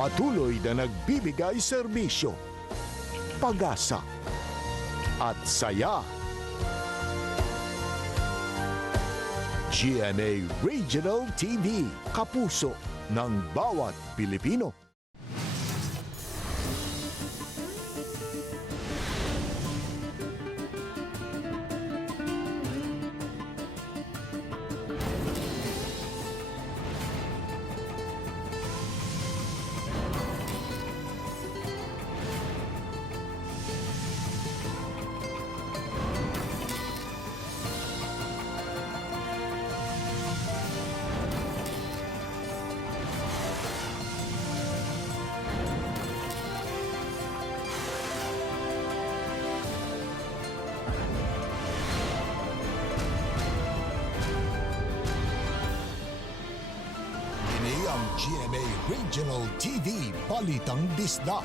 Patuloy na nagbibigay serbisyo, pag-asa at saya. GMA Regional TV, kapuso ng bawat Pilipino. Ang GMA Regional TV, Balitang Bisdak.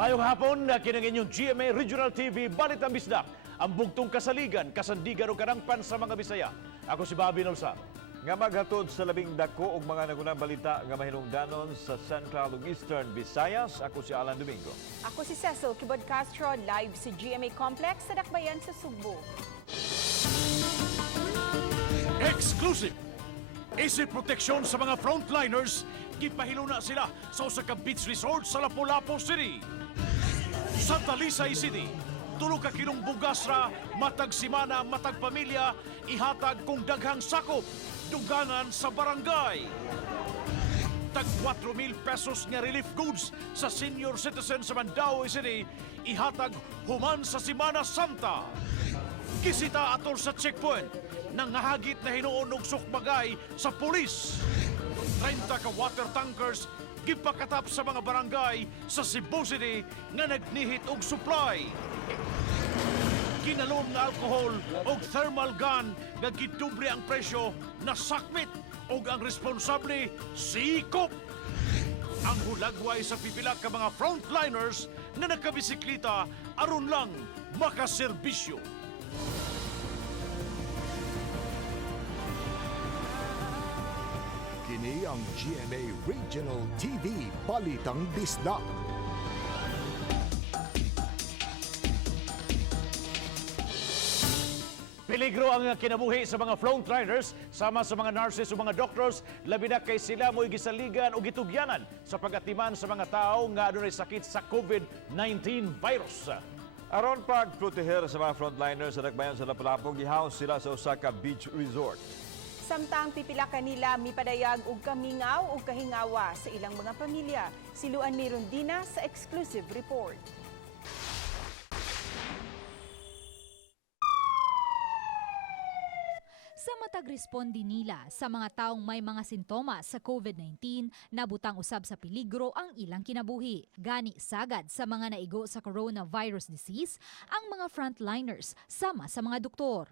Mayong hapon na kinang inyong GMA Regional TV, Balitang Bisdak, ang bugtong kasaligan, kasandigan o karangpan sa mga Bisaya. Ako si Bobby Nolsa. Nga maghatod sa labing dako og mga nagunang balita nga mahinungdanon sa Central ug Eastern Visayas. Ako si Alan Domingo. Ako si Cecil Kibod Castro, live sa GMA Complex sa Dakbayan sa Sugbo. Exclusive! Isip proteksyon sa mga frontliners, gipahilo na sila sa usa ka beach resort sa Lapu-Lapu City. Sa Talisay City, tulo ka kilong bugas ra, matag simana, matag pamilya, ihatag kung daghang sakop, dugangan sa barangay. Tag 4,000 pesos nga relief goods sa senior citizen sa Mandaue City, ihatag human sa Semana Santa. Kisita atol sa checkpoint, nangahagit na hinuon og sukbagay sa pulis. 30 ka water tankers gipakatap sa mga barangay sa Cebu City nga nagnihit og supply. Kinalom nga alcohol og thermal gun nga gitubre ang presyo na sakmit og ang responsable sikop. Ang hulagway sa pipila ka mga frontliners na nakabisikleta aron lang makaserbisyo. Kini ang GMA Regional TV, Balitang Bisdak. Peligro ang kinabuhi sa mga frontliners sama sa mga nurses o mga doctors, labi na kay sila mo'y gisaligan o gitugyanan sa pagatiman sa mga tao nga adunay sakit sa COVID-19 virus. Aron pagproteher sa mga frontliners sa Dakbayan sa Lapu-Lapu, gihaw sila sa usa ka beach resort. Samtang pipila kanila mipadayag og kamingaw o kahingawa sa ilang mga pamilya. Siluan ni Rondina sa exclusive report. Sa matag-respondi nila sa mga taong may mga sintomas sa COVID-19, nabutang usab sa peligro ang ilang kinabuhi. Gani sagad sa mga naigo sa coronavirus disease ang mga frontliners sama sa mga doktor.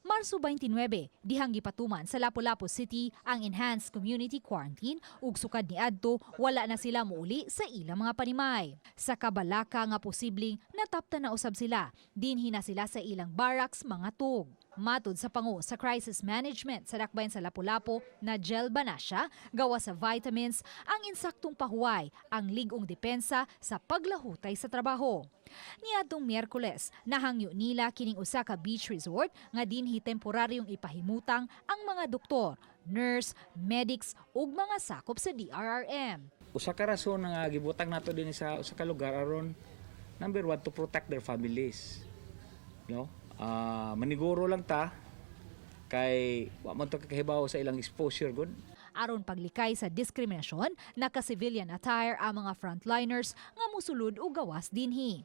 Marso 29, dihang gipatuman sa Lapu-Lapu City ang enhanced community quarantine ug sukad niadto wala na sila muuli sa ilang mga panimay. Sa kabalaka nga posibleng natapta na usab sila, dinhi na sila sa ilang barracks mga tug. Matod sa pangu sa crisis management sa Dakbayan sa Lapu-Lapu na gel ba na siya, gawa sa vitamins, ang insaktong pahuway, ang ligong depensa sa paglahutay sa trabaho. Niadtong Miyerkules, nahangyo nila kining usa ka beach resort nga dinhi temporaryong ipahimutang ang mga doktor, nurse, medics ug mga sakop sa DRRM. Usa ka rason nga gibutang nato din sa usa ka lugar aron number 1 to protect their families. No? Maniguro lang ta kay wa man to kakahibaw sa ilang exposure gud. Aron paglikay sa diskriminasyon, naka-civilian attire ang mga frontliners nga musulod o gawas dinhi.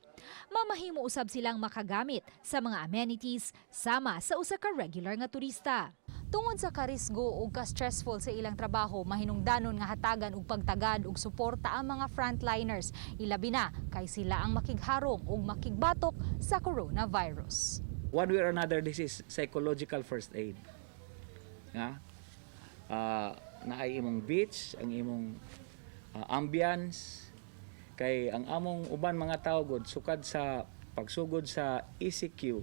Mamahimo usab silang makagamit sa mga amenities sama sa usa ka regular nga turista. Tungod sa karisgo o ka-stressful sa ilang trabaho, mahinungdanon nga hatagan og pagtagad og suporta ang mga frontliners, ilabi na kay sila ang makigharong o makigbatok sa coronavirus. One way or another, this is psychological first aid. Nga? Naay imong beach, ang imong ambience, kay ang among uban mga tao god sukad sa pagsugod sa ECQ,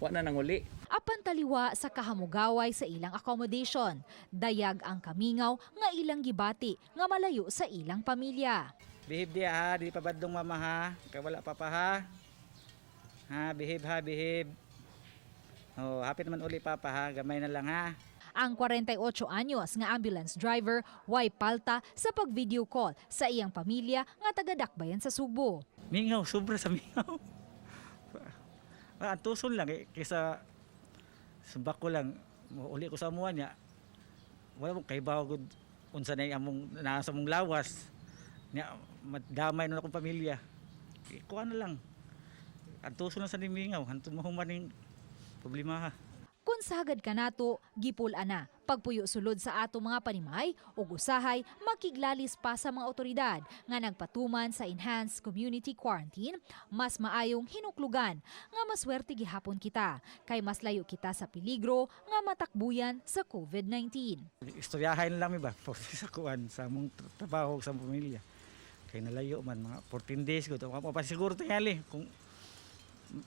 wa na nanguli. Apan taliwa sa kahamugaway sa ilang accommodation. Dayag ang kamingaw nga ilang gibati nga malayo sa ilang pamilya. Behave dia ha, di pa badong mama ha. Kaya wala pa ha. Behave. Oh, hapit naman uli papa ha, gamay na lang ha. Ang 48 anyos nga ambulance driver way palta sa pag-video call sa iyang pamilya nga taga-Dakbayan sa Subo. Mingaw, sobra sa mingaw. Tuson lang kaysa sumbak ko lang, uli ko sa amuan niya. Wala mong kaibaw gud unsa na among nasa mong lawas. Nya madamay na akong pamilya. Kuha na lang. Tuson lang sa mingaw, hantud mahuman ning problema ha. Kung sagad ka nato, gipula na. Pagpuyo sulod sa ato mga panimay o usahay, makiglalis pa sa mga otoridad nga nagpatuman sa enhanced community quarantine, mas maayong hinuklugan nga maswerte gihapon kita. Kay mas layo kita sa peligro nga matakbuyan sa COVID-19. Istoryahin lang mi ba sa kuan sa among trabaho sa pamilya. Kay nalayo man mga 14 days ko. Mapasiguro tingali kung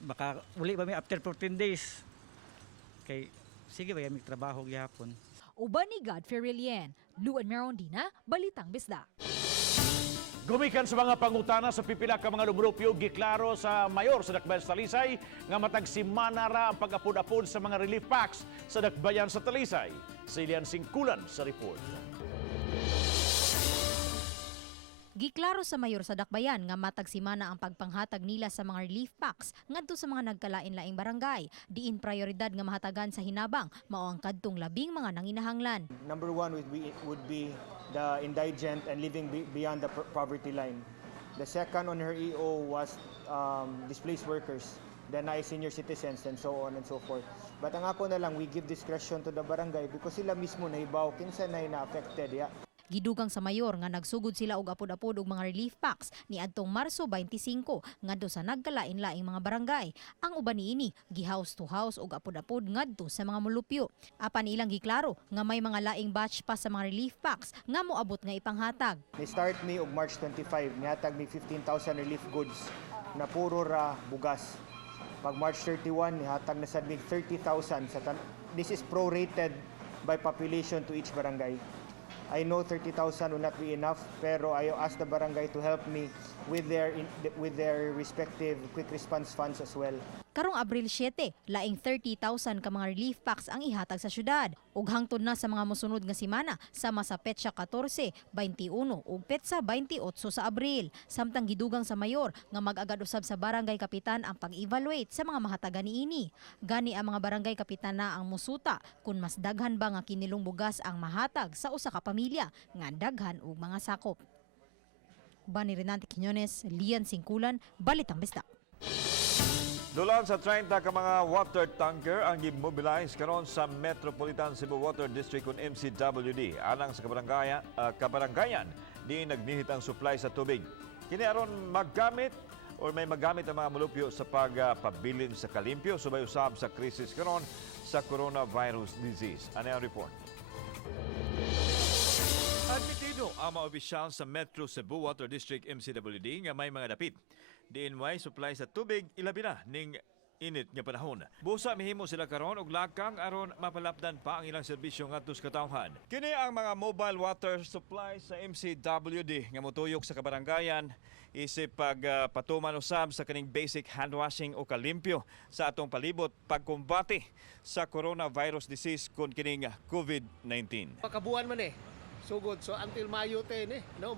baka uli ba mi after 14 days. Kay sige ba may trabaho gyapon. Uban ni Godfrey Rilien, Luan Merondina, Balitang Bisdak. Gumikan sa mga pangutana sa pipila ka mga lumrupyo giklaro sa mayor sa Dakbayan sa Talisay nga matag simana ra ang pag-apod-apod sa mga relief packs sa Dakbayan sa Talisay. Silian Singkulan sa report. Giklaro sa mayor sa Dakbayan nga matag simana ang pagpanghatag nila sa mga relief packs ngadto sa mga nagkalain-laing barangay. Diin prioridad nga mahatagan sa hinabang mao ang kadtong labing mga nanginahanglan. Number one would be the indigent and living beyond the poverty line. The second on her EO was displaced workers, then ay senior citizens and so on and so forth. But ang ako na lang, we give discretion to the barangay because sila mismo nahibaw kinsa na affected. Yeah. Gidugang sa mayor nga nagsugod sila og apod-apod og mga relief packs niadtong Marso 25 ngadto sa nagkalain-laing mga barangay. Ang uban niini gi-house to house og apod-apod ngadto sa mga mulupyo. Apan ilang giklaro nga may mga laing batch pa sa mga relief packs nga moabot nga ipanghatag. They start me og March 25, nihatag mi 15,000 relief goods na puro ra bugas. Pag March 31, nihatag na sad mi 30,000 sa this is prorated by population to each barangay. I know 30,000 will not be enough, pero I ask the barangay to help me with their respective quick response funds as well. Karong Abril 7, laing 30,000 ka mga relief packs ang ihatag sa syudad. Ug hangtod na sa mga mosunod nga semana sama sa petsa 14, 21 ug petsa 28 sa Abril. Samtang gidugang sa mayor nga mag-agad usab sa barangay kapitan ang pag-evaluate sa mga mahatagan niini. Gani ang mga barangay kapitan na ang musuta kung mas daghan ba nga kinilong bugas ang mahatag sa usa ka pamilya nga daghan og mga sakop. Bani Renante Quiñones, Lian Singkulan, Balitang Bisdak. Dulan sa 30 ka mga water tanker ang gimobilize karon sa Metropolitan Cebu Water District kung MCWD alang sa kabaranggayan di nagnihit ang supply sa tubig. Kini aron maggamit o may magamit ang mga mulupyo sa pagpabilin sa kalimpyo subay usab sa krisis karon sa coronavirus disease. Ano ang report? Admitido ang mga opisyal sa Metro Cebu Water District MCWD nga may mga dapit. Diin may supply sa tubig ilabi na ning init nga panahon. Busa mihimo sila karon og lakang aron mapalapdan pa ang ilang serbisyo ngadto sa katawhan. Kini ang mga mobile water supply sa MCWD nga motuyok sa kabaranggayan isip pagpatuman usab sa kaning basic hand washing o kalimpyo sa atong palibot pagkumbati sa coronavirus disease kun kining COVID-19. Pakabuan man sugod so until Mayo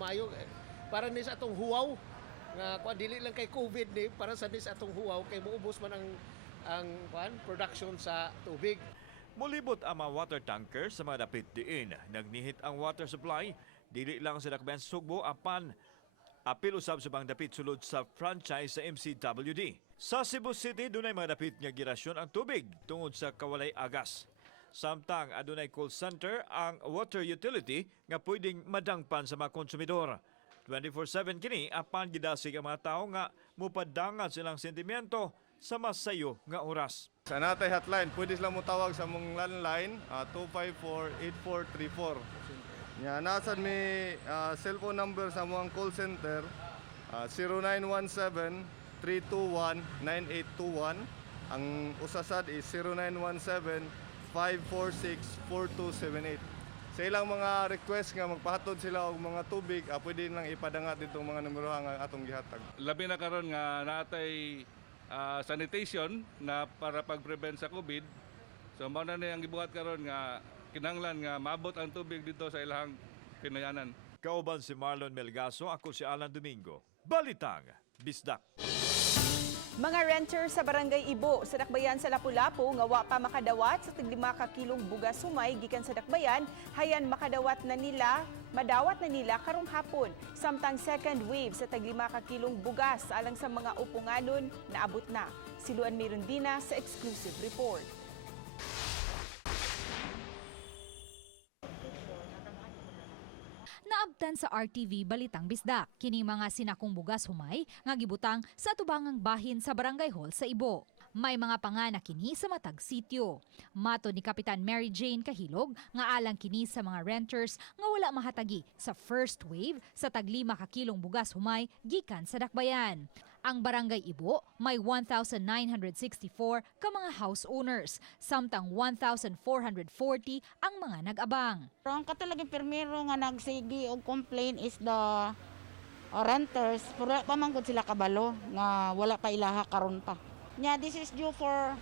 Mayo para ni sa atong huwaw nga kuan dili lang kay COVID para sa dis atong huwaw kay muubos man ang production sa tubig. Mulibot ang mga water tanker sa mga dapit diin. Nagnihit ang water supply dili lang sa Dakbayan sa Sugbo apan apil usab sa bang dapit sulod sa franchise sa MCWD. Sa Cebu City dunay mga dapit nga girasyon ang tubig tungod sa kawalay agas. Samtang adunay call center ang water utility nga pwedeng madangpan sa mga konsumidor. 24/7 kini apan gidasig ang mga tao nga mupadangan silang sentimiento sa masayo nga oras. Sa natay hotline, pwede sila mo tawag sa mong landline 254-8434. Nya nasad mi cellphone number sa mong call center 0917-321-9821 Ang usasad is 0917-546-4278. Sa ilang mga request nga magpahatod sila og mga tubig, pwede lang ipadangat dito mga numero nga atong gihatag. Labi na karon nga natay sanitation na para pag-prevent sa COVID. So mao na ang gibuhat karon nga kinahanglan nga maabot ang tubig dito sa ilang pinayanan. Kauban si Marlon Melgaso, ako si Alan Domingo. Balitang Bisdak. Mga renter sa Barangay Ibo sa Dakbayan sa Lapu-Lapu nga wa pa makadawat sa tig 5 ka kilong bugas humay gikan sa Dakbayan, hayan madawat na nila karong hapon. Samtang second wave sa tig 5 ka kilong bugas alang sa mga upunganon naabot na. Siluan Mirundina sa exclusive report. Naabtan sa RTV Balitang Bisdak, kini mga sinakong bugas humay nga gibutang sa tubangang bahin sa Barangay Hall sa Ibo. May mga pangana kini sa matag sityo. Mato ni Kapitan Mary Jane Kahilog nga alang kini sa mga renters nga wala mahatagi sa first wave sa tag 5 ka kilong bugas humay gikan sa Dakbayan. Ang Barangay Ibo may 1,964 ka mga house owners, samtang 1,440 ang mga nag-abang. Ang katulaging pirmero nga nagsigi og complaint is the renters, pero pamanggod sila kabalo nga wala pa ilaha karon pa. Yeah, this is due for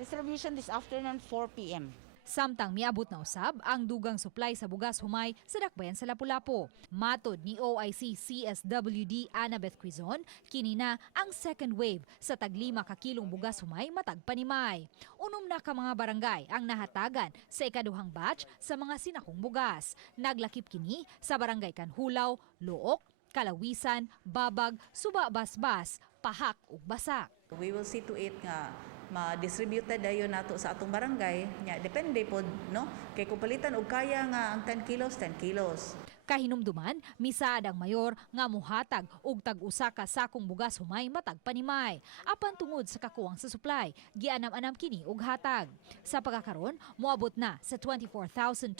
distribution this afternoon 4 p.m. Samtang miabot na usab ang dugang supply sa bugas humay sa Dakbayan sa Lapu-Lapu. Matod ni OIC CSWD Annabeth Quizon, kini na ang second wave sa tag 5 ka kilong bugas humay matag panimay. Unom na ka mga barangay ang nahatagan sa ikaduhang batch sa mga sinakong bugas. Naglakip kini sa Barangay Kanhulaw, Luok, Kalawisan, Babag, Suba Basbas, Pahak ug Basak. We will see to it nga ma-distributed dayon nato sa atong barangay. Nya depende pod no kay kung palitan og kaya nga ang 10 kilos. Kahinumduman, misaad ang mayor nga muhatag og tag-usa ka sakong bugas humay matag panimay. Apan tungod sa kakuwang sa supply, gianam-anam kini og hatag. Sa pagkakaron, moabot na sa 24,250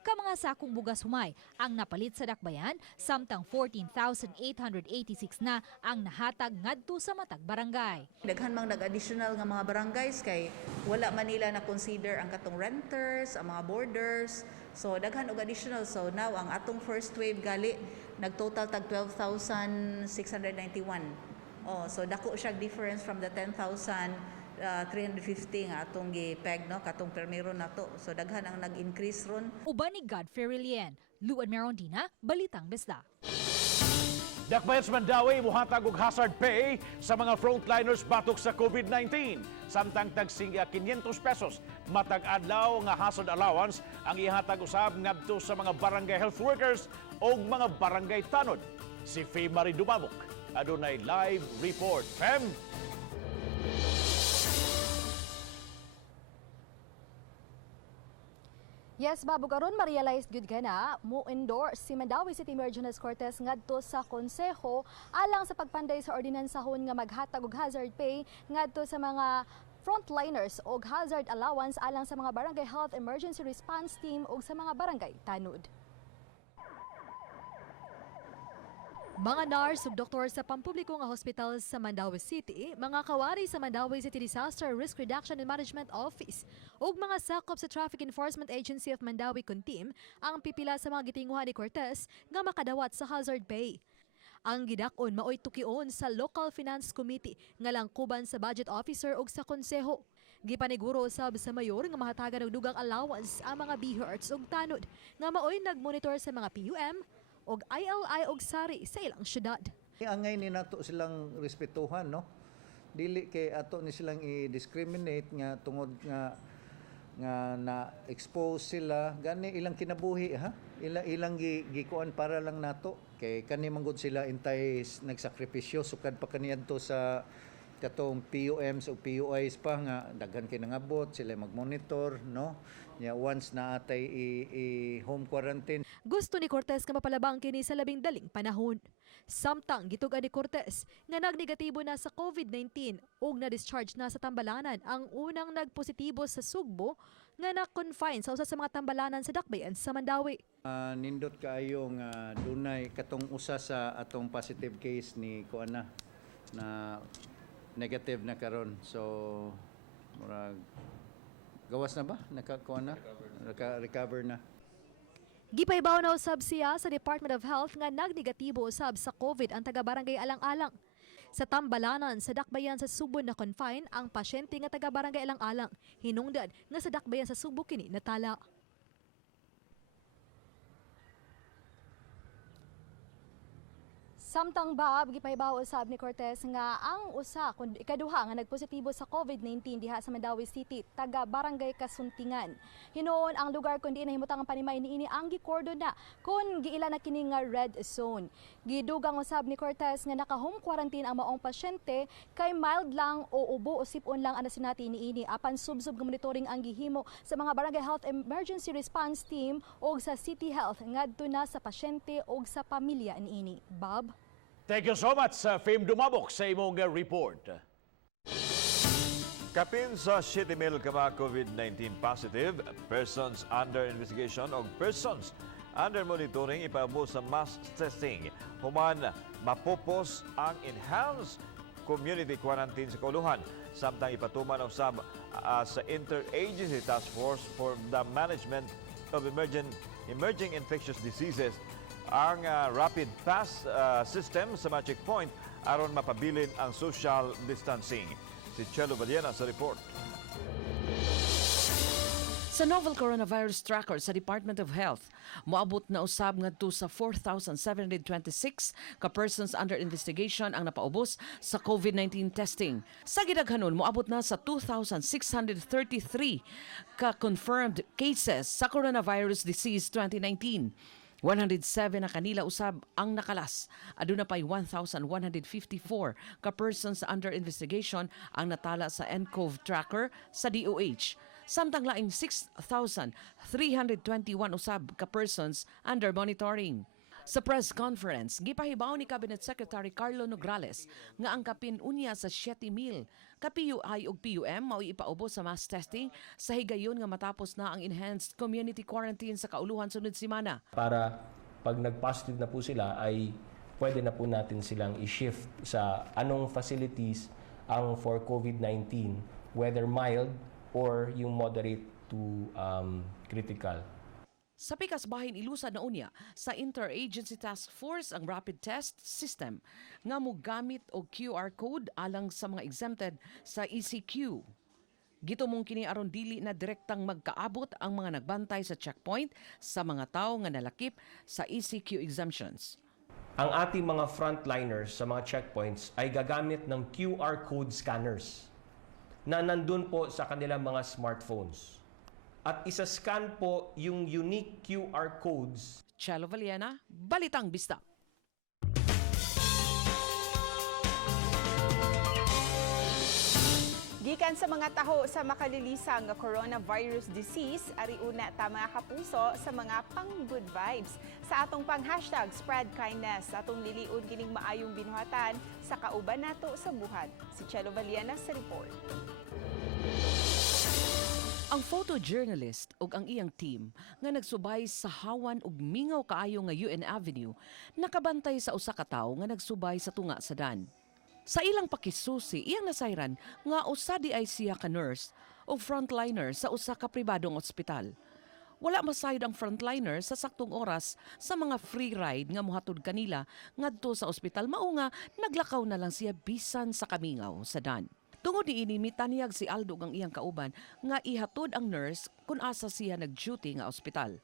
ka mga sakong bugas humay ang napalit sa Dakbayan, samtang 14,886 na ang nahatag ngadto sa matag barangay. Daghan mang nag-additional nga mga barangays kay wala man nila na consider ang katong renters, ang mga boarders. So daghan og additional. So now ang atong first wave gali nagtotal tag 12,691. So dako siya difference from the 10,350 nga atong gi-peg no katong permero nato. So daghan ang nag-increase ron. Uban ni Godfrey Rilien, Luan Merondina, Balitang Bisdak. Dakbayan sa Mandawi, muhatag og hazard pay sa mga frontliners batok sa COVID-19. Samtang tag 500 pesos matag adlaw nga hazard allowance ang ihatag usab ngadto sa mga barangay health workers o mga barangay tanod. Si Faye Marie Dumabok adunay live report. Fem! Yes, Babu, karon ma-realize gyud ka na mo endorse si Mandawi City Mayor Jonas Cortez ngadto sa konseho alang sa pagpanday sa ordinansahon nga maghatag og hazard pay ngadto sa mga frontliners og hazard allowance alang sa mga barangay health emergency response team ug sa mga barangay tanod. Mga nurse ug doktor sa pampubliko nga hospital sa Mandawi City, mga kawari sa Mandawi City Disaster Risk Reduction and Management Office ug mga sakop sa Traffic Enforcement Agency of Mandawi Kuntim ang pipila sa mga gitinguhan ni Cortez nga makadawat sa hazard pay. Ang gidakon maoy tukion sa Local Finance Committee nga langkuban sa Budget Officer ug sa konseho. Gipaniguro sab sa mayor nga mahatagan og dugang allowance ang mga BHRTs ug tanod nga maoy nagmonitor sa mga PUM og ILI og sari sa ilang syudad. Angay ni nato silang respetuhan, no? Dili kay ato ni silang i-discriminate nga tungod nga na-expose sila gani ilang kinabuhi ha. Ilang gikuan para lang nato kay kani manggod sila intay nagsakripisyo sukad pa kaniadto sa katong PUMs o PUIs pa nga daghan kay nangabot sila mag-monitor, no? Yeah, once na atay home quarantine. Gusto ni Cortez nga mapalabang kini sa labing daling panahon. Samtang gitugan ni Cortez nga nagnegatibo na sa COVID-19 ug na-discharge na sa tambalanan ang unang nagpositibo sa Sugbo nga na-confine sa usa sa mga tambalanan sa Dakbayan sa Mandawi. Nindot kaayo nga dunay katong usa sa atong positive case ni kuana na negative na karon. So murag gawas na ba? Nakakuha na? Naka-recover na. Gipaybaw na usab siya sa Department of Health nga nagnegatibo usab sa COVID ang taga-barangay Alang-Alang. Sa Tambalanan sa Dakbayan sa Subo na confine ang pasyente nga taga-barangay Alang-Alang. Hinungdan nga sa Dakbayan sa Subo kini natala. Samtang Bab, gipaybaw usab ni Cortez nga ang usa kun ikaduha nga nagpositibo sa COVID-19 diha sa Mandawi City, taga Barangay Kasuntingan. Hinuon ang lugar kundi nahimutang ang panimay niini ang gikordon na kun giila na kini nga red zone. Gidugang usab ni Cortez nga naka-home quarantine ang maong pasyente kay mild lang o ubo o sipon lang ana sinati niini apan subsub nga monitoring ang gihimo sa mga Barangay Health Emergency Response Team o sa City Health ngadto na sa pasyente o sa pamilya niini. Bob? Thank you so much, Fame Dumabok, sa imong report. Kapin sa 7,000 ka mga COVID-19 positive, persons under investigation o persons under monitoring ipaabo sa mass testing. Human mapupos ang enhanced community quarantine sa kauluhan. Samtang ipatuman usab sa Interagency Task Force for the Management of Emerging Infectious Diseases ang rapid pass system sa mga checkpoint aron mapabilin ang social distancing. Si Chelo Valiena sa report. Sa novel coronavirus tracker sa Department of Health, moabot na usab ngadto sa 4,726 ka persons under investigation ang napaubos sa COVID-19 testing. Sa gidaghanon, moabot na sa 2,633 ka confirmed cases sa coronavirus disease 2019. 107 na kanila usab ang nakalas. Aduna pay 1,154 ka persons under investigation ang natala sa nCoV tracker sa DOH. Samtang laing 6,321 usab ka persons under monitoring. Sa press conference, gipahibaw ni Cabinet Secretary Carlo Nograles nga ang kapin unya sa 7,000 ka PUI ug PUM mao ipaubos sa mass testing sa higayon nga matapos na ang enhanced community quarantine sa kauluhan sunod semana. Para pag nag-positive na po sila ay pwede na po natin silang i-shift sa anong facilities ang for COVID-19, whether mild or yung moderate to critical. Sa pikas bahin ilusad na unya sa Interagency Task Force ang rapid test system nga mogamit og QR code alang sa mga exempted sa ECQ. Gitumong kini aron dili na direktang magkaabot ang mga nagbantay sa checkpoint sa mga tawo nga nalakip sa ECQ exemptions. Ang ating mga frontliners sa mga checkpoints ay gagamit ng QR code scanners na nandun po sa kanilang mga smartphones. At isa-scan po yung unique QR codes. Chelo Valiena, Balitang Bisdak. Gikan sa mga taho sa makalilisang nga coronavirus disease, ari una ta mga kapuso sa mga pang-good vibes. Sa atong pang-hashtag spread kindness, atong liliun kining maayong binuhatan sa kauban nato sa buhat. Si Chelo Valiena sa report. Ang photojournalist ug ang iyang team nga nagsubay sa hawan ug mingaw kaayo nga UN Avenue nakabantay sa usa ka tawo nga nagsubay sa tunga sa dan. Sa ilang pakisusi, iyang nasayran nga usa di ay siya ka nurse o frontliner sa usa ka pribadong ospital. Wala masayod ang frontliner sa saktong oras sa mga free ride nga mohatod kanila ngadto sa ospital, mao nga naglakaw na lang siya bisan sa kamingaw sa dan. Tungod niini mitanyag si Aldo ang iyang kauban nga ihatod ang nurse kung asa siya nag-duty nga ospital.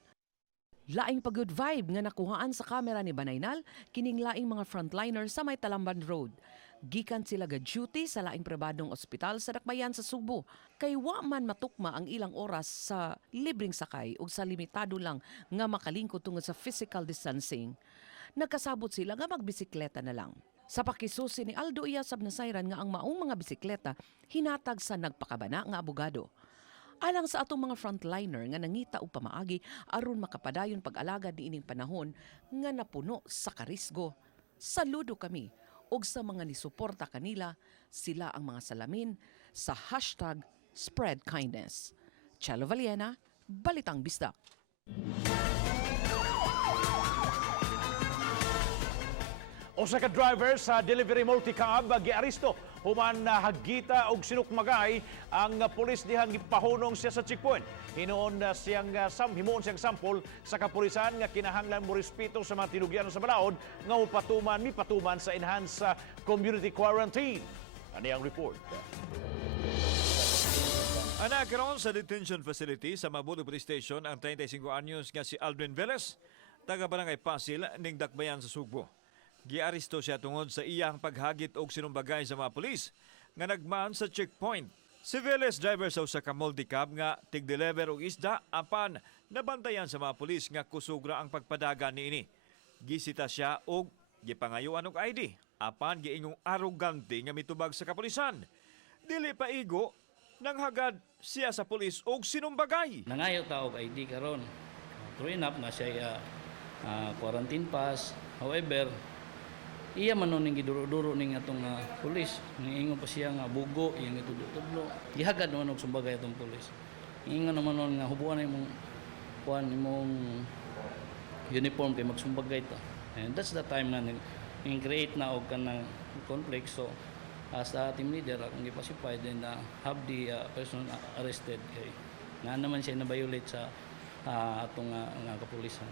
Laing pa-good vibe nga nakuhaan sa kamera ni Banaynal kining laing mga frontliner sa may Talamban Road. Gikan sila ga-duty sa laing pribadong ospital sa Dakbayan sa Subo. Kay wa man matukma ang ilang oras sa libreng sakay ug sa limitado lang nga makalingkod tungod sa physical distancing. Nagkasabot sila nga magbisikleta na lang. Sa pakisusi ni Aldo Iyasab nasayran nga ang maong mga bisikleta hinatag sa nagpakabana nga abogado. Alang sa atong mga frontliner nga nangita og pamaagi aron makapadayon pag-alagad niining panahon nga napuno sa karisgo. Saludo kami og sa mga nisuporta kanila, sila ang mga salamin sa hashtag spread kindness. Chelo Valiena, Balitang Bisdak. Usa ka driver sa delivery multi-cab giaristo human na hagita og sinukmagay ang pulis dihang gipahunong siya sa checkpoint. Hinuon siyang himuon siyang sample sa kapulisan nga kinahanglan mo respeto sa mga tinugyan sa balaod nga mipatuman sa enhanced community quarantine. Ani ang report. Karon sa detention facility sa Mabuto Police Station ang 35 anyos nga si Aldrin Velez, taga Barangay Pasil ning Dakbayan sa Sugbo. Giaresto siya tungod sa iyang paghagit og sinumbagay sa mga pulis nga nagmaan sa checkpoint. Si Velez driver sa usa ka multicab nga tig-deliver og isda apan nabantayan sa mga pulis nga kusugra ang pagpadagan niini. Gisita siya og gipangayuan og ID apan giingong arogante nga mitubag sa kapulisan. Dili pa igo nang hagad siya sa pulis og sinumbagay. Nangayo ta og ID karon. True enough na siya quarantine pass. However, iya man ning giduro-duro ning atong pulis. Niingon pa siya nga bugo, iyang itudlo-tudlo. Gihagad naman og sumbagay atong pulis. Ingon naman nun nga hubuan imong uniform kay magsumbagay ta. And that's the time na create na og kanang conflict. So as a team leader, akong gipasify then have the person arrested kay na naman siya na-violate sa atong kapulisan.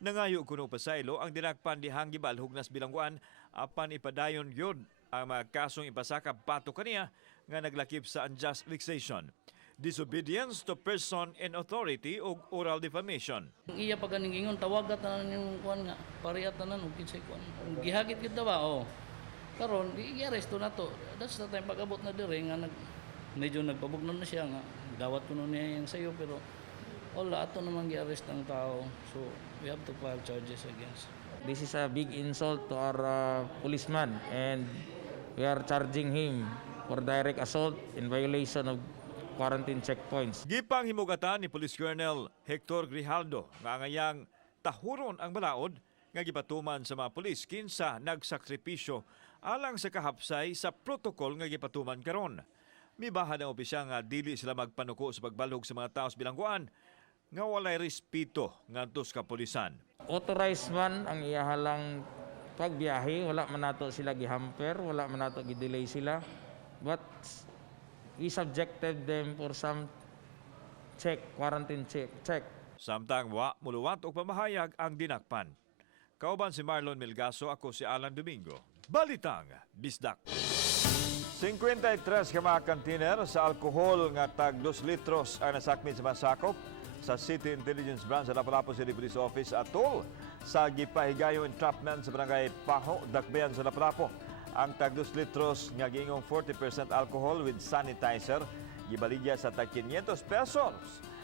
Nangayo kuno pasaylo ang dinakpan dihang gibalhog nas bilangguan apan ipadayon gyud ang mga kasong ipasakap pato kaniya nga naglakip sa unjust vexation, disobedience to person in authority ug oral defamation. Iya pa ganing ingon tawagat tanan yung kuan nga parehas tanan ug kinsay kuan. Gihagit gid ba karon i-aresto na to. That's the time pag-abot na dire nga medyo nagpabugnon na siya nga dawat ko niya yung sayo pero wala ato naman gi-arrest ang tao. So we have to file charges against. This is a big insult to our policeman and we are charging him for direct assault in violation of quarantine checkpoints. Gipang himugatan ni Police Colonel Hector Grijaldo nga ngayang tahuron ang balaod nga gipatuman sa mga pulis kinsa nagsakripisyo alang sa kahapsay sa protokol nga gipatuman karon. Mibahan ang opisyal nga dili sila magpanuko sa pagbalhog sa mga taos bilangguan nga walay respeto ngadto sa kapulisan. Authorized man ang iyahalang pagbiyahe, wala man nato sila gihamper, wala man nato gidelay sila. But we subjected them for some quarantine check. Samtang wa muluwat og pamahayag ang dinakpan. Kauban si Marlon Melgaso, ako si Alan Domingo. Balitang Bisdak. 53 ka mga container sa alkohol nga tag 2 litros ang nasakmit sa masakop sa City Intelligence Branch sa Lapu-Lapu City Police Office atol sa gipahigayo entrapment sa barangay Paho, Dakbayan sa Lapu-Lapu. Ang tag 2 litros nga giingong 40% alcohol with sanitizer gibaligya sa tag 500 pesos.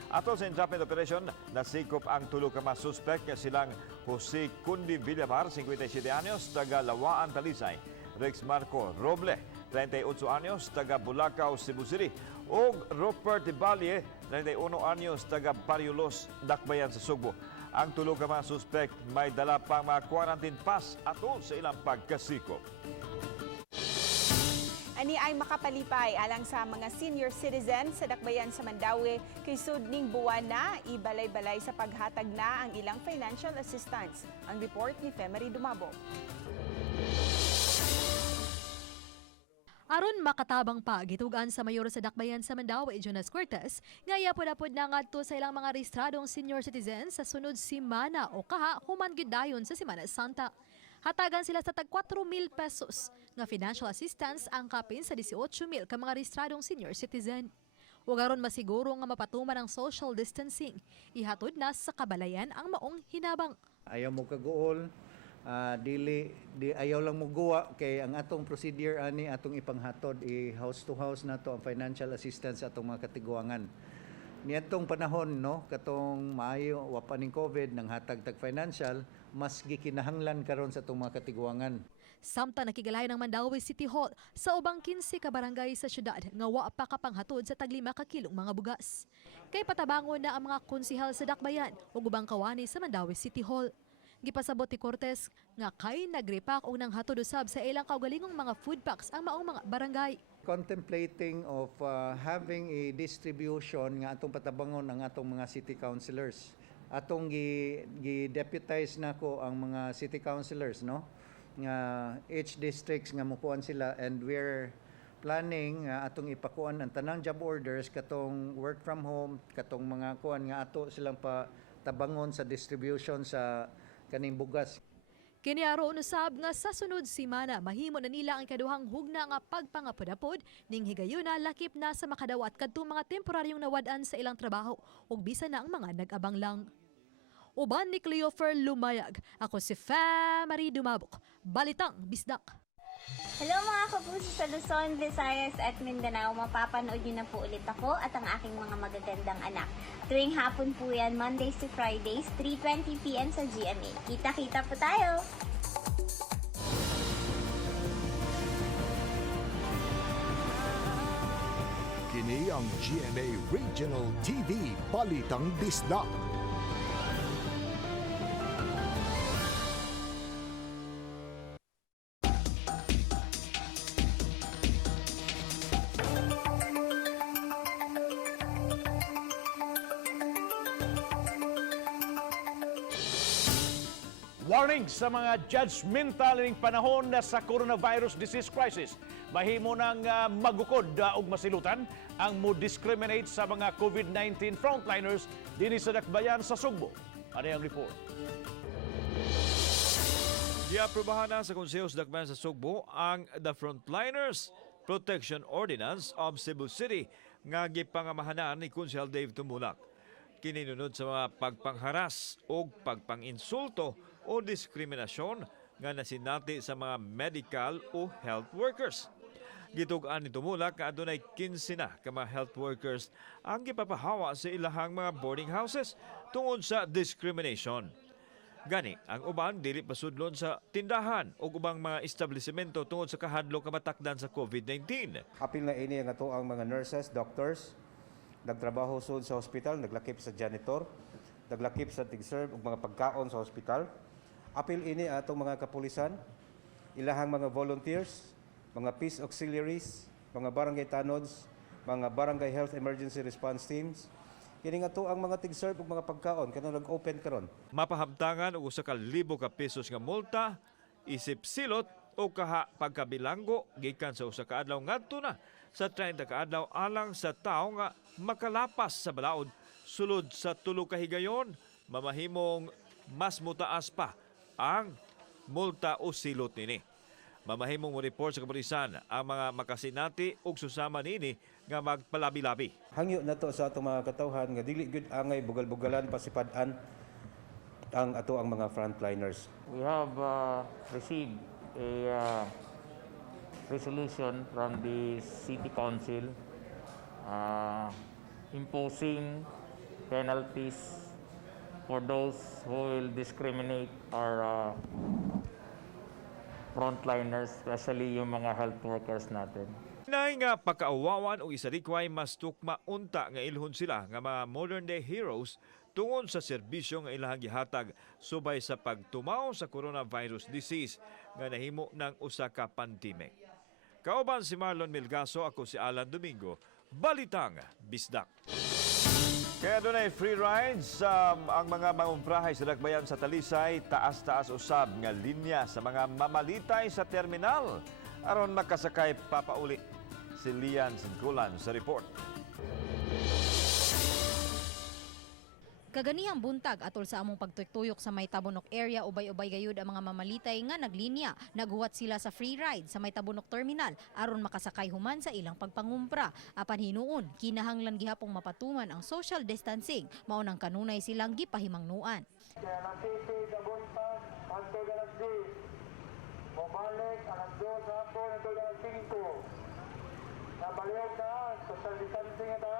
Atol sa entrapment operation, nasikop ang tulo ka mga suspect nga silang Jose Kundi Villamar, 57 anyos, taga Lawaan, Talisay, Rex Marco Roble, 38 anyos, taga Bulacau, Cebu City, ug Rupert Ibalie, 31 anyos, taga Barrios, Dakbayan sa Sugbo. Ang tulo ka mga suspect may dala pang mga quarantine pass atol sa ilang pagkasikop. Ani ay makapalipay alang sa mga senior citizens sa Dakbayan sa Mandaue kay sudning buwan na ibalay-balay sa paghatag na ang ilang financial assistance. Ang report ni Femery Dumabo. Aron makatabang pa gitugan sa mayor sa Dakbayan sa Mandaue, Jonas Cortez, ngaya pod na ngadto sa ilang mga rehistradong senior citizens sa sunod simana o kaha human gyud dayon sa Semana Santa. Hatagan sila sa tag 4,000 pesos nga financial assistance ang kapin sa 18,000 ka mga rehistradong senior citizen. Ug aron masiguro nga mapatuman ang social distancing, ihatod na sa kabalayan ang maong hinabang. Ayaw mo kaguol, ayaw lang mo guwa kay ang atong procedure ani atong ipanghatod house to house nato ang financial assistance atong mga katiguangan. Niadtong panahon katong maayo wa pa ning COVID nang hatag tag financial, mas gikinahanglan karon sa atong mga katiguangan. Samtang nakigalayan ng Mandaue City Hall sa ubang 15 ka barangay sa syudad nga wa pa kapanghatod sa tag 5 ka kilong mga bugas. Kay patabangon na ang mga konsehal sa Dakbayan ug ubang kawani sa Mandaue City Hall. Gipasabot ni Cortez nga kay nagrepack og nanghatod usab sa ilang kaugalingong mga food packs ang maong mga barangay. Contemplating of having a distribution nga atong patabangon ang atong mga city councilors. Atong gi-deputize nako ang mga city councilors nga each districts nga mukuan sila, and we're planning nga atong ipakuan ang tanang job orders katong work from home, katong mga kuan nga ato silang pa tabangon sa distribution sa kaning bugas. Kini aron usab nga sa sunod semana mahimo na nila ang ikaduhang hugna nga pagpangapod-apod ning higayuna lakip na sa makadawat kadtong mga temporaryong nawad-an sa ilang trabaho ug bisan na ang mga nag-abang lang. Uban ni Cleofer Lumayag, ako si Marie Dumabok, Balitang Bisdak. Hello mga kapuso sa Luzon, Visayas at Mindanao. Mapapanood niyo na po ulit ako at ang aking mga magagandang anak. Tuwing hapon po yan, Mondays to Fridays, 3:20 PM sa GMA. Kita-kita po tayo! Kini ang GMA Regional TV Balitang Bisdak. Warning sa mga judgmental ning panahon na sa coronavirus disease crisis. Mahimo nang magukod og masilutan ang mo discriminate sa mga COVID-19 frontliners dinhi sa dakbayan sa Sugbo. Ano ang report? Giaprobahan na sa Konseho sa Dakbayan sa Sugbo ang The Frontliners Protection Ordinance of Cebu City nga gipangamahanan ni Konsehal Dave Tumulak. Kininunod sa mga pagpangharas o pagpanginsulto o diskriminasyon nga nasinati sa mga medical o health workers. Gitugan ni Tumulak nga adunay 15 na ka mga health workers ang gipapahawa sa ilahang mga boarding houses tungod sa discrimination. Gani, ang uban dili pasudlon sa tindahan o ubang mga establishmento tungod sa kahadlok nga matakdan sa COVID-19. Apil na ini nga to ang mga nurses, doctors, nagtrabaho sud sa hospital, naglakip sa janitor, naglakip sa tig-serve ug mga pagkaon sa hospital. Apil ini atong mga kapulisan, ilahang mga volunteers, mga peace auxiliaries, mga barangay tanods, mga barangay health emergency response teams. Kini nga to ang mga tig-serve ug mga pagkaon kanang nag-open karon. Mapahamtangan og 1,000 ka pesos nga multa, isip silot o kaha pagkabilanggo gikan sa usa ka adlaw ngadto na sa 30 ka adlaw alang sa tawo nga makalapas sa balaod sulod sa tulo ka higayon, mamahimong mas mutaas pa ang multa o silot nini. Mamahimong mo report sa kapulisan ang mga makasinati ug susama nini nga magpalabi-labi. Hangyo na to sa atong mga katawhan nga dili gyud angay bugal-bugalan pasipad-an ang ato ang mga frontliners. We have received a resolution from the City Council imposing penalties for those who will discriminate our frontliners, especially yung mga health workers natin. Nay nga pagkaawawan o isarikway mas tukma unta nga ilhon sila nga mga modern day heroes tungod sa serbisyo nga ilahang gihatag subay sa pagtumaw sa coronavirus disease nga nahimo ng usa ka pandemic. Kauban si Marlon Milgaso, ako si Alan Domingo, Balitang Bisdak. Kaya doon ay free rides ang mga mangumprahay sa dakbayan sa Talisay, taas-taas usab nga linya sa mga mamalitay sa terminal aron makasakay papauli. Si Lian Singkulan sa report. Kaganihang buntag atol sa among pagtuyok sa may Tabunok area, ubay-ubay gayud ang mga mamalitay nga naglinya. Naghuwat sila sa free ride sa may Tabunok terminal aron makasakay human sa ilang pagpangumpra. Apan hinuon, kinahanglan gihapong mapatuman ang social distancing, mao nang kanunay silang gipahimangnuan. Kaya ng titi, dabon pa, hangtod alas 10. Mabalik, alas 2 hapon, hangtod alas 5. Nabaliyog na, social distancing na.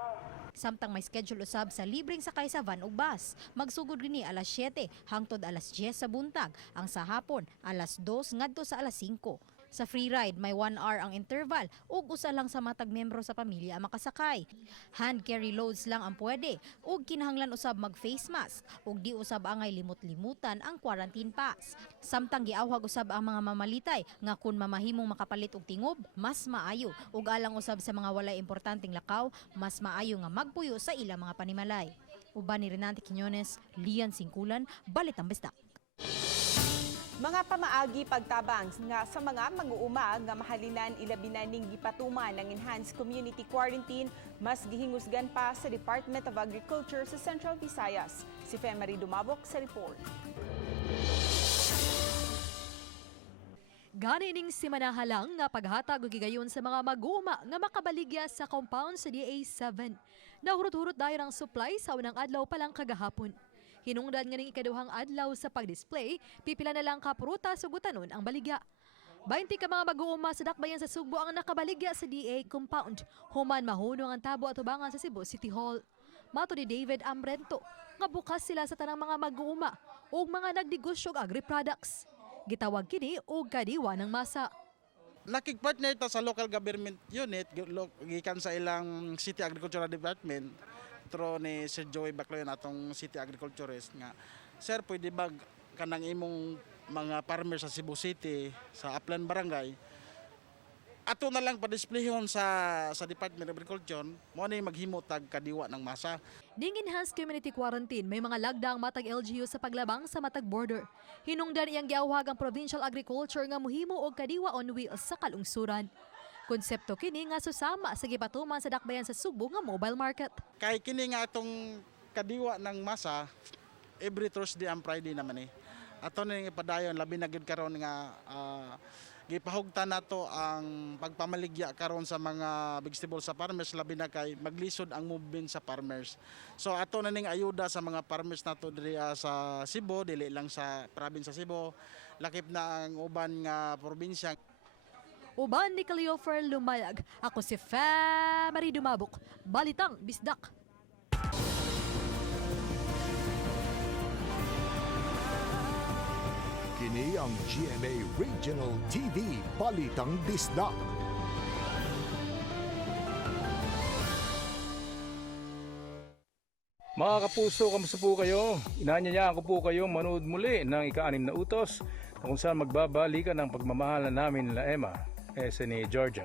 Samtang may schedule usab sa libreng sakay sa van ug bus. Magsugod gini alas 7 hangtod alas 10 sa buntag, ang sa hapon alas 2 ngadto sa alas 5. Sa free ride may 1 hour ang interval ug usa lang sa matag membro sa pamilya ang makasakay. Hand carry loads lang ang pwede ug kinahanglan usab mag face mask ug di usab angay limot-limutan ang quarantine pass. Samtang giawhag usab ang mga mamalitay nga kun mamahimong makapalit og tingob, mas maayo ug alang usab sa mga walay importanteng lakaw, mas maayo nga magpuyo sa ilang mga panimalay. Uban ni Renante Quiñones, Lian Singkulan, Balitang Bisdak. Mga pamaagi pagtabang nga sa mga mag-uuma nga mahalinan ilabi na ning gipatuman ng enhanced community quarantine mas gihingusgan pa sa Department of Agriculture sa Central Visayas. Si Femari Dumabok sa report. Gani ning simanahalang nga paghatag og gigayon sa mga mag-uuma nga makabaligya sa compound sa DA7. Nahurot-hurot dayon ang supply sa unang adlaw pa lang kagahapon. Hinungdan nga ning ikaduhang adlaw sa pag-display, pipila na lang ka prutas ug gutanon ang baligya. 20 ka mga mag-uuma sa dakbayan sa Sugbo ang nakabaligya sa DA compound. Human mahunong ang tabo at tubangan sa Cebu City Hall. Mato ni David Ambrento nga bukas sila sa tanang mga mag-uuma ug mga nagdegosyo og agri-products. Gitawag kini og kadiwa ng masa. Nakikpartner ta sa local government unit gikan sa ilang City Agricultural Department tro ni Sir Joey Bacloyon atong City Agriculturist nga sir pwede ba kanang imong mga farmer sa Cebu City sa Upland Barangay ato na lang pa-displayhon sa Department of Agriculture mo ni maghimo tag kadiwa ng masa. Ding enhanced community quarantine may mga lagdang matag LGU sa paglabang sa matag border. Hinungdan iyang giawhag ang provincial agriculture nga muhimo og kadiwa on wheels sa kalungsuran. Konsepto kini nga susama sa gipatuman sa dakbayan sa Subo nga mobile market. Kay kini nga atong kadiwa ng masa every Thursday and Friday naman eh. Ato na ipadayon labi na gid karon nga gipahugtan nato ang pagpamaligya karon sa mga vegetables sa farmers labi na kay maglisod ang movement sa farmers. So ato na ning ayuda sa mga farmers nato diri sa Cebu, dili lang sa probinsya Cebu, lakip na ang uban nga probinsya. Uban ni Cleofer Lumayag, ako si Femari Dumabok, Balitang Bisdak. Kini ang GMA Regional TV Balitang Bisdak. Mga kapuso, kamusta po kayo? Inaanyayaan ko po kayo manood muli ng ika-6 na utos na kung saan magbabalikan ang pagmamahalan namin nila Emma, ni Georgia.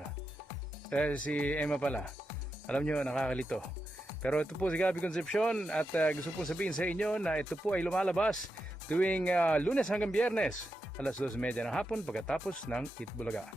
Si Emma pala, alam nyo, nakakalito. Pero ito po si Gabby Concepcion at gusto po sabihin sa inyo na ito po ay lumalabas tuwing Lunes hanggang Biyernes, alas 2:30 ng hapon pagkatapos ng Itbulaga.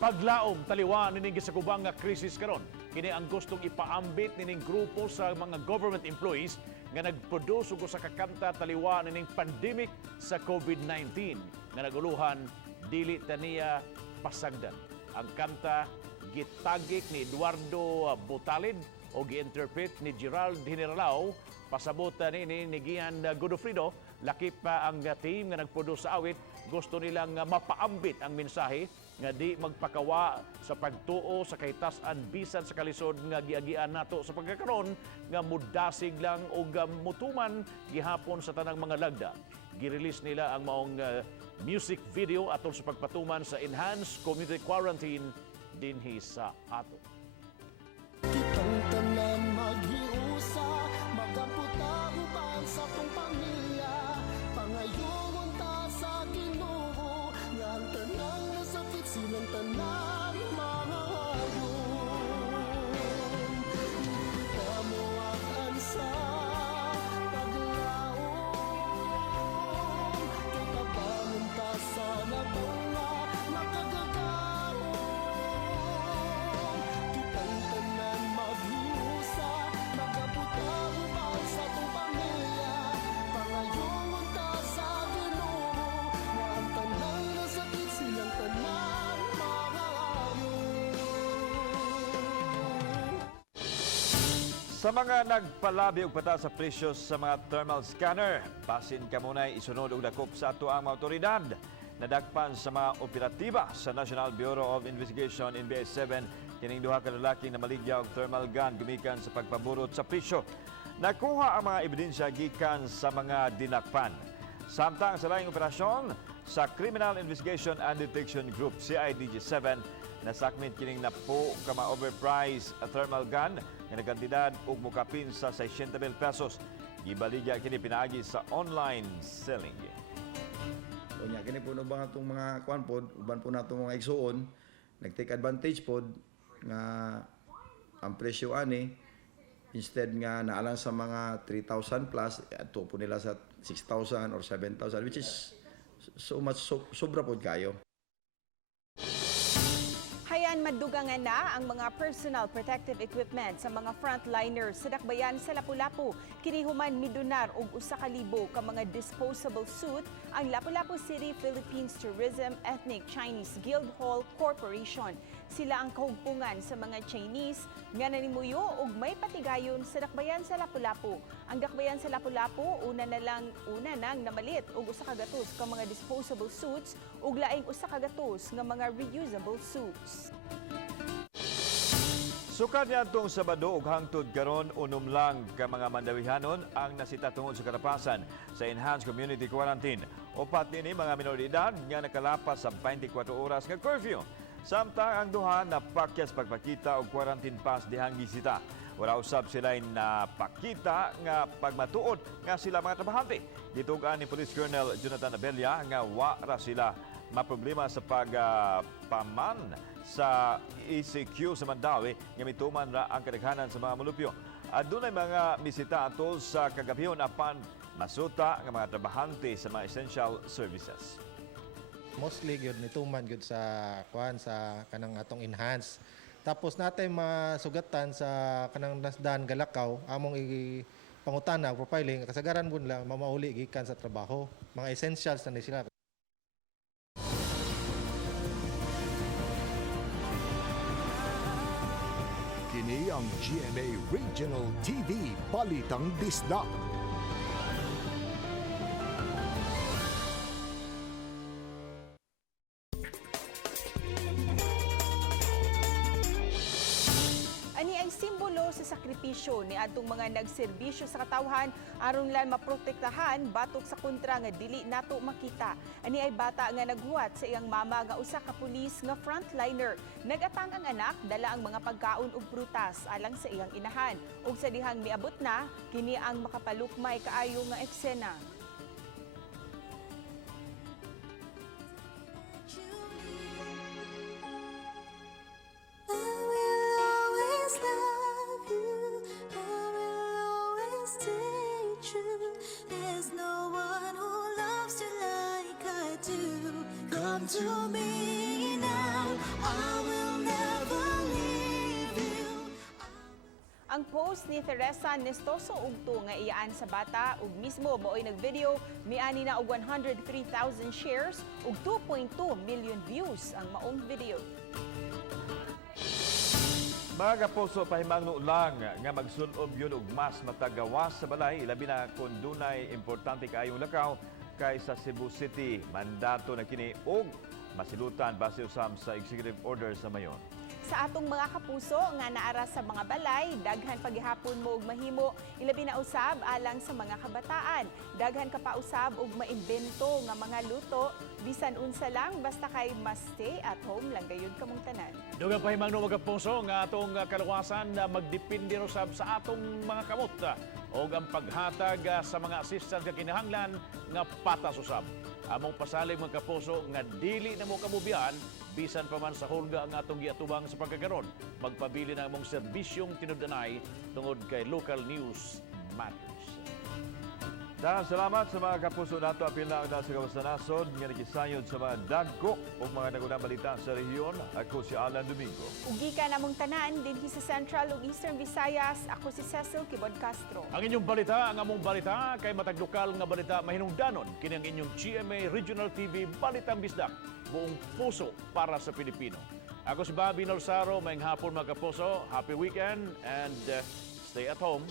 Paglaom taliwa nining gisagubang nga krisis karon, kini ang gustong ipaambit nining grupo sa mga government employees nga nagproduce og usa ka kanta taliwa nining pandemic sa COVID-19 nga naguluhan dili taniya pasagdan. Ang kanta gitagik ni Eduardo Botalid o gi-interpret ni Gerald Generalao. Pasabot ni Gian Godofredo, lakip pa ang team nga nagproduce sa awit, gusto nilang mapaambit ang mensahe nga di magpakawa sa pagtuo sa kahitasan bisan sa kalisod nga giagian nato sa pagkakaron nga mudasig lang og mutuman gihapon sa tanang mga lagda. Girelease nila ang maong music video atol sa pagpatuman sa enhanced community quarantine dinhi sa ato. Kitang tanan maghiusa, magaputaguban sa tong pamilya, pangayungon ta sa Ginoo, nga ang tanang nasakit silang tanan mga ayon. Hindi ka mo sa paglaom, kay kabangon ta sa nabunga, nakagagaon. Kitang tanan maghiusa, magaputaguban sa tong pamilya, pangayungon ta sa Ginoo, nga ang tanang nasakit silang tanan mga ayon. Sa mga nagpalabi og pataas sa presyo sa mga thermal scanner, basin ka muna'y isunod og dakop sa ato ang mga otoridad. Nadakpan sa mga operatiba sa National Bureau of Investigation NBI-7 kining duha ka lalaki na maligya og thermal gun gumikan sa pagpaburot sa presyo. Nakuha ang mga ebidensya gikan sa mga dinakpan. Samtang sa laing operasyon sa Criminal Investigation and Detection Group CIDG-7, nasakmit kining napo ka mga overpriced thermal gun nga nagkantidad og mukapin sa 60,000 pesos. Gibaligya kini pinaagi sa online selling. Unya kini po ba atong mga kuan pod, uban po natong mga igsuon, nag-take advantage pod nga ang presyo ani instead nga naalang sa mga 3,000 plus ato po nila sa 6,000 or 7,000 which is so much sobra pod kayo. Hayan madugangan na ang mga personal protective equipment sa mga frontliners sa dakbayan sa Lapu-Lapu. Kinihuman midunar og 1,000 ka mga disposable suit ang Lapu-Lapu City Philippines Tourism Ethnic Chinese Guild Hall Corporation. Sila ang kahugpungan sa mga Chinese nga nanimuyo og may patigayon sa dakbayan sa Lapu-Lapu. Ang dakbayan sa Lapu-Lapu una nang namalit og 100 ka mga disposable suits ug laing 100 nga mga reusable suits. Sukad niadtong Sabado ug hangtod karon unom lang ka mga mandawihanon ang nasita tungod sa kalapasan sa enhanced community quarantine. Upat nini mga minor de edad nga nakalapas sa 24 oras nga curfew. Samtang ang duha napakyas pagpakita og quarantine pass dihang gisita. Wala usab sila napakita nga pagmatuod nga sila mga trabahante. Gitugan ni Police Colonel Jonathan Abella nga wa ra sila maproblema sa pagpaman sa ECQ sa Mandawi nga mituman ra ang kadaghanan sa mga mulupyo. Adunay mga bisita atol sa kagabihon apan masuta nga mga trabahante sa mga essential services. Mostly gyud nituman gyud sa kanang atong enhance. Tapos natay masugatan sa kanang nasdan galakaw among pangutana profiling kasagaran bun lang mamauli gikan sa trabaho. Mga essentials na sila. Kini ang GMA Regional TV Balitang Bisdak. Ani ay simbolo sa sakripisyo ni adtong mga nagserbisyo sa katawhan aron lang maprotektahan batok sa kontra nga dili nato makita. Ani ay bata nga naghuwat sa iyang mama nga usa ka pulis nga frontliner. Nagatang ang anak dala ang mga pagkaon ug prutas alang sa iyang inahan. Ug sa dihang miabot na kini ang makapalukmay kaayo nga eksena. Come to me now, I will never leave you. Ang post ni Teresa Nestoso ugto nga iyaan sa bata ug mismo maoy nagvideo miani na og 103,000 shares ug 2.2 million views ang maong video. Mga kapuso, pahimangno lang nga magsunob yun og mas matagawas sa balay labi na kung dunay importante kaayong lakaw kaysa Cebu City. Mandato na kini og masilutan base usam sa executive order sa mayon. Sa atong mga kapuso nga naara sa mga balay, daghan pagihapon mo og mahimo ilabi na usab alang sa mga kabataan. Daghan ka pa usab og maimbento nga mga luto bisan unsa lang basta kay mas stay at home lang gayud kamong tanan. Dugang pahimangno mga kapuso nga atong kaluwasan na magdepende usab sa atong mga kamot o ang paghatag sa mga assistance nga kinahanglan nga patas usab. Among pasalig mga kapuso nga dili na mo kamubian bisan pa man sa hulga ang atong giatubang sa pagkakaron. Magpabili na among serbisyong tinudanay tungod kay local news matters. Daghang salamat sa mga kapuso nato apil na ang nasa gawas na nasod nga nakisayod sa mga dagku o mga nagunang balita sa rehiyon. Ako si Alan Domingo. Ugi ka namong tanan dinhi sa Central ug Eastern Visayas. Ako si Cecil Kibod Castro. Ang inyong balita, ang among balita kay matag lokal nga balita mahinungdanon kini ang inyong GMA Regional TV Balitang Bisdak. Buong puso para sa Pilipino. Ako si Bobby Nolsaro, maayong hapon mga kapuso. Happy weekend and stay at home.